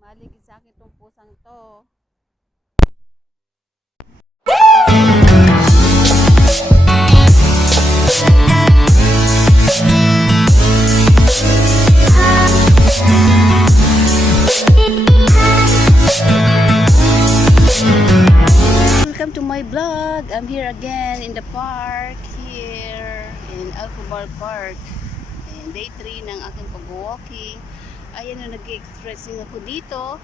Maligid sa akin tong pusang to. Welcome to my vlog. I'm here again in the park here in Alcobar Park. And day 3 ng aking pag-walking. Ayan na, nag-expressing ako dito.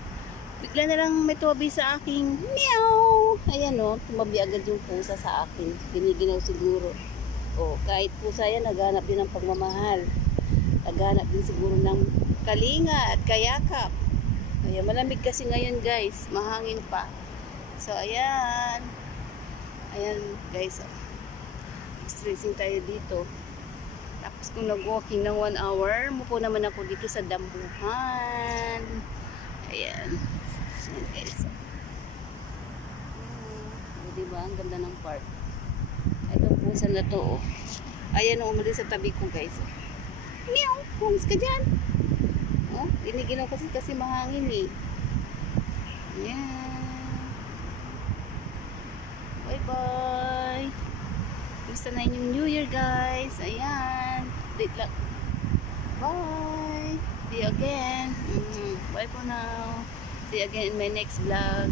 Bigla na lang may tumabi sa aking meow. Ayan o, tumabi agad yung pusa sa akin. Giniginaw siguro. O, kahit pusa yan, naghanap din ng pagmamahal. Naghanap din siguro ng kalinga at kayakap. Ayan, malamig kasi ngayon guys. Mahangin pa. So, ayan. Ayan, guys. Stressing tayo dito. Tapos kung nag-walking ng 1 hour, mupo naman ako dito sa dambuhan. Ayan. Ayan, guys. Diba? Ang ganda ng park. Ito pusa na to. Ayan, umalis sa tabi ko, guys. Meow! Humus ka dyan. Oh, giniginaw kasi mahangin eh. Ayan. Bye-bye. Gusto na yung New Year, guys. Ayan. Date lang. Bye. See you again. Bye for now. See you again in my next vlog.